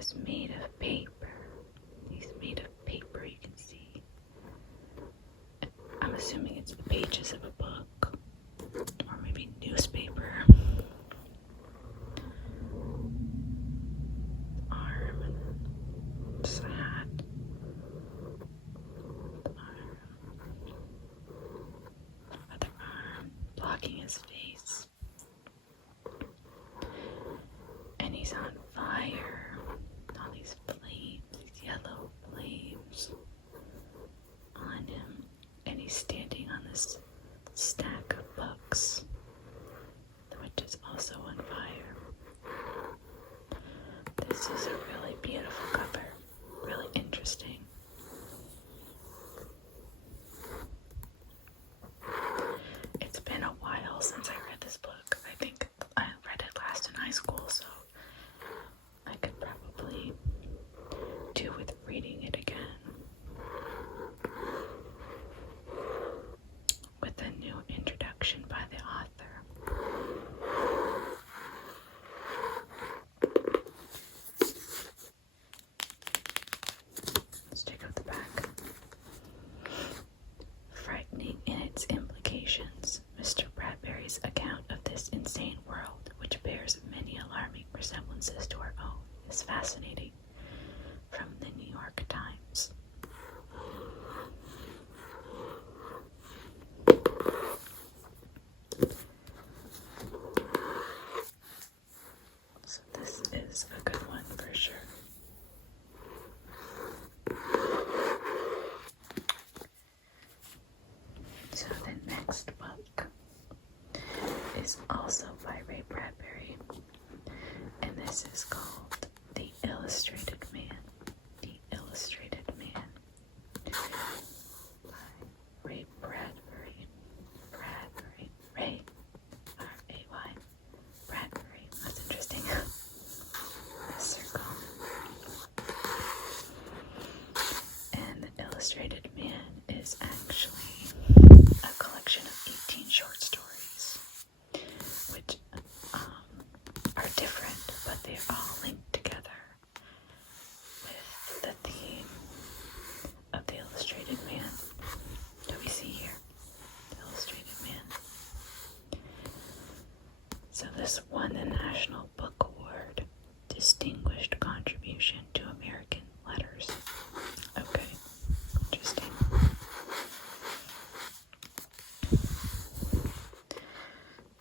was made of paper. He's made of paper, you can see. I'm assuming it's the pages of a book, or maybe newspaper. Arm, just a hat. Other arm, blocking his face. And he's on fire. All these flames, these yellow flames on him. And he's standing on this stack of books, which is also on fire. This is a really beautiful cover, really interesting. It's been a while since I read this book. I think I read it last in high school, so I could probably do with reading it again. With a new introduction by the author. Let's check out the back. Frightening in its implications, Mr. Bradbury's account of this insane world, which bears many alarming resemblances to our own, is fascinating. From the New York Times. So this is a good one for sure. So the next book is also by Ray Bradbury, and this is called The Illustrated Man. The Illustrated Man by Ray Bradbury. Ray, R-A-Y, Bradbury. That's interesting. A circle. And The Illustrated Man is actually a collection of 18 short stories, which are different, but they're all linked together with the theme of The Illustrated Man that we see here. The Illustrated Man. So this won the National Book Award, Distinguished Contribution to American Letters. Okay, interesting.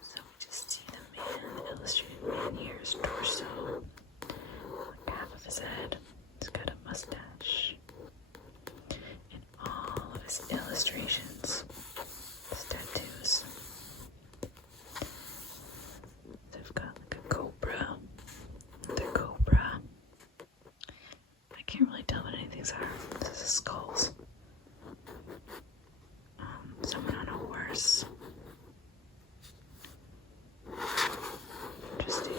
So we just see the man, the illustrated man here, his torso, like half of his head. He's got a mustache. And all of his illustrations, his tattoos. They've got like a cobra. The cobra. I can't really tell what any of these are. This is skulls. Someone on a horse. Interesting.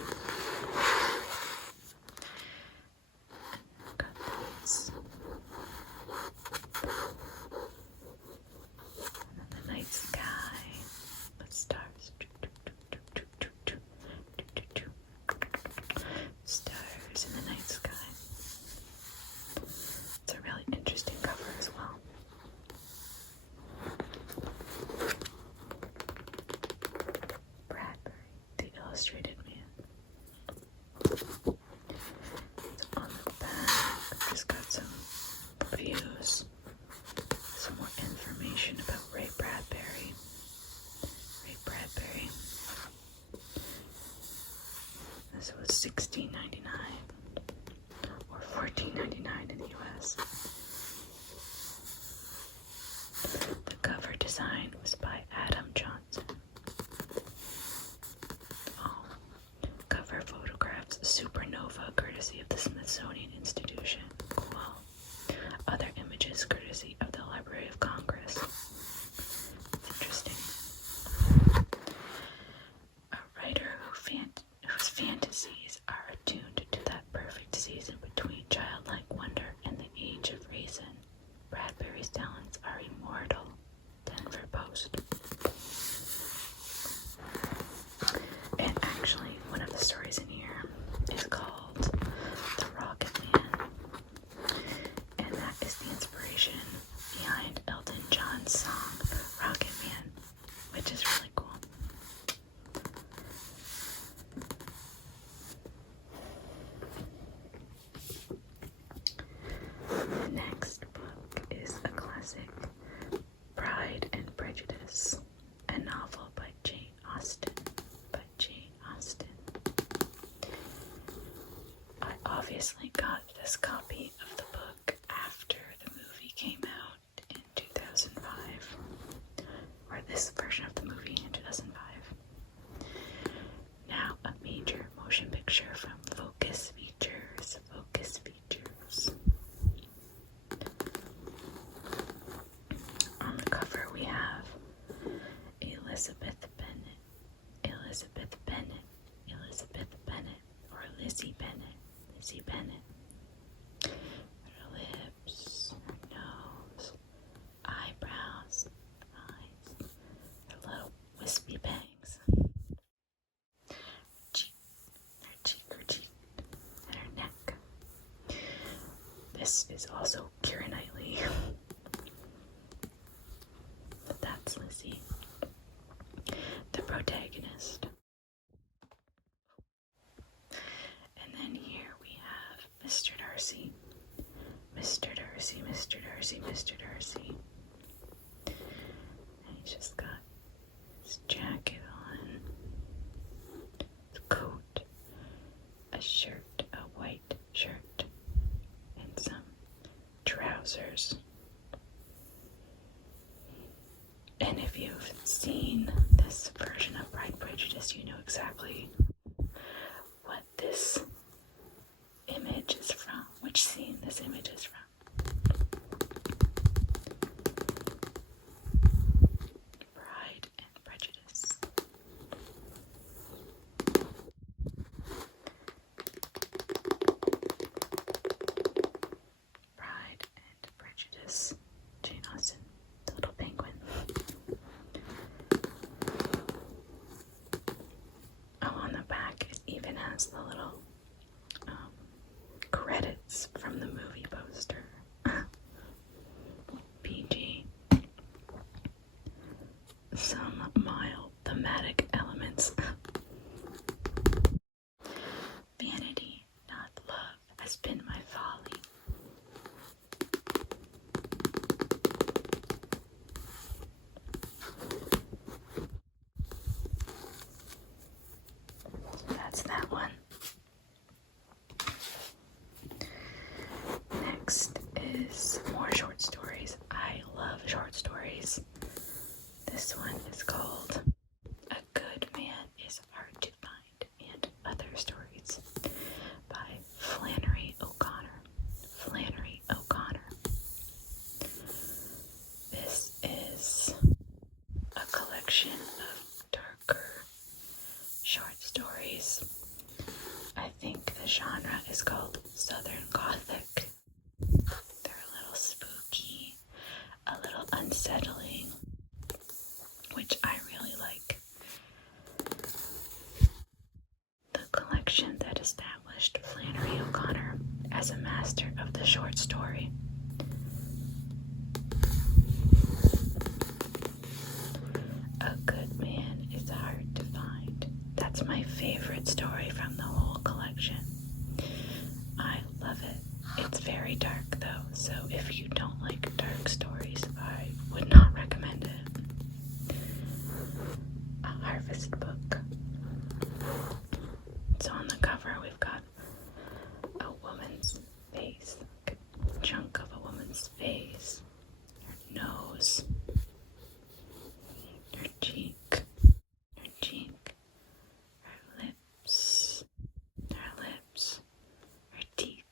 Got these. And then the night sky with stars. Stars in the night sky. It's a really interesting cover as well. Bradbury, The Illustrated Man. So on the back, just got some reviews, some more information about Ray Bradbury. Ray Bradbury. This was $16.99 or $14.99 in the US. The cover design was by Adam Johnson. Cover photographs supernova courtesy of the Smithsonian Institution. Cool. Other images courtesy of the Library of Congress. Interesting. A writer whose fantasies are attuned to that perfect season between childlike wonder and the age of reason. Bradbury's talents are immortal. Denver Post. And actually, one of the stories in here is called The Rock and obviously got this copy of the book after the movie came out in 2005, or this version of the movie in 2005. Now, a major motion picture from Focus Features. Focus Features. On the cover, we have Elizabeth Bennet, Elizabeth Bennet, Elizabeth Bennet, or Lizzie Bennet, Lizzie Bennet. Her lips, her nose, eyebrows, eyes, her little wispy bangs, her cheek, and her neck. This is also Keira Knightley. But that's Lizzie, the protagonist. And then here we have Mr. Darcy. Mr. Darcy, Mr. Darcy, Mr. Darcy. And he's just got his jacket on, his coat, a shirt, a white shirt, and some trousers. And if you've seen this version of Pride and Prejudice, you know exactly what this image is from, which scene this image is from. Pride and Prejudice. Pride and Prejudice. Jane Austen, the little penguin. Oh, on the back it even has the little credits from the movie poster. PG. Some mild thematic elements. Vanity, not love, has been my folly. So that's that one. Next is more short stories. I love short stories. This one is called A Good Man is Hard to Find and Other Stories by Flannery O'Connor. Flannery O'Connor. This is a collection of darker short stories. I think the genre is called Southern Gothic. They're a little spooky, a little unsettling, which I really like. The collection that established Flannery O'Connor as a master of the short story. A Good Man is Hard to Find. That's my favorite story from the whole collection. I love it. It's very dark though, so if you don't like dark stories, I would not recommend it. A harvest book. So on the cover we've got a woman's face, like a chunk of a woman's face, her nose, her cheek, her lips, her teeth,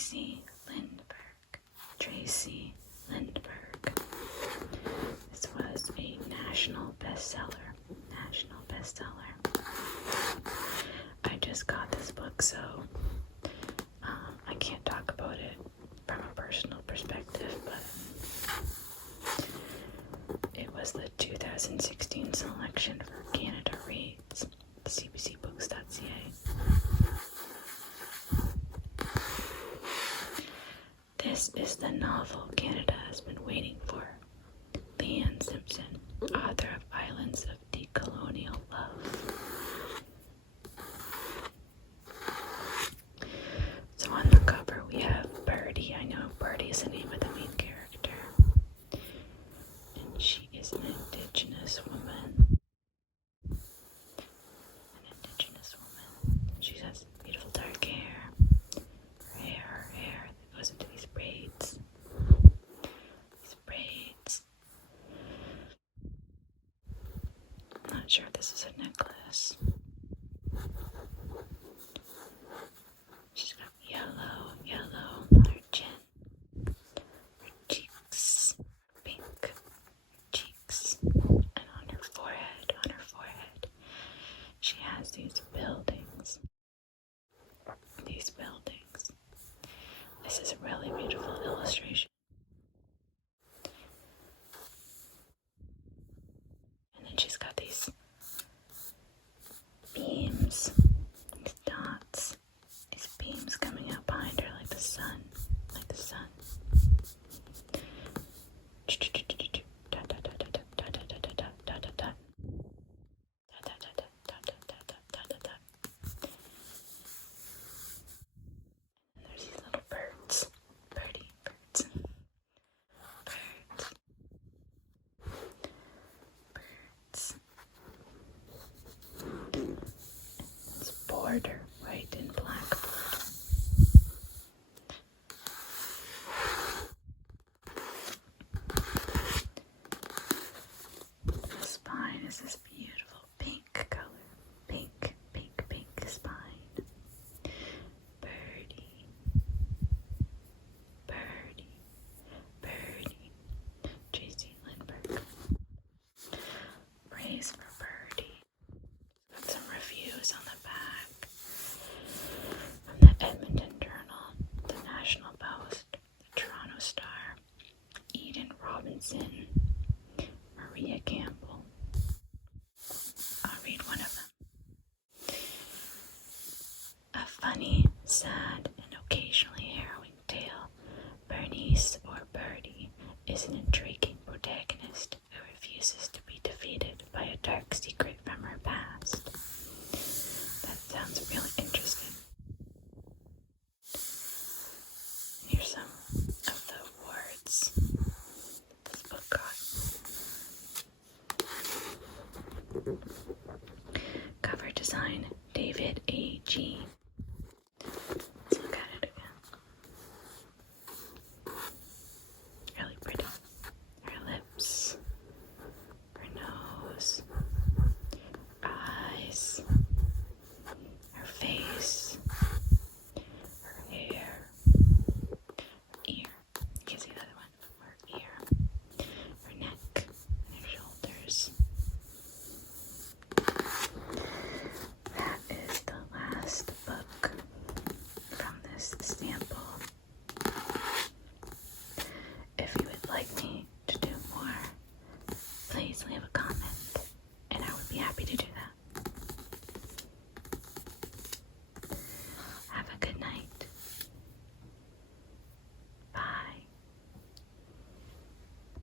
Tracy Lindbergh. Tracy Lindbergh. This was a national bestseller. National bestseller. I just got this book, so I can't talk about it from a personal perspective, but it was the 2016 selection for Canada Reads, cbcbooks.ca. This is the novel Canada has been waiting for. Leanne Simpson, author of Islands of Decolonial Love. So on the cover we have Birdie. I know Birdie is the name of the main character. And she is an Indigenous woman. She has beautiful dark hair. Her hair that goes into these braids. I'm not sure if this is a necklace. She's got yellow on her chin. Her cheeks, pink cheeks. And on her forehead, she has these buildings. This is a really beautiful illustration. And then she's got these beams, these dots, these beams coming out behind her like the sun. And there's these little birds, birdie birds. It's border, white and black border. The spine is this beautiful pink color. Pink spine. Birdie. Tracy Lindbergh. Praise for Birdie. Got some reviews on the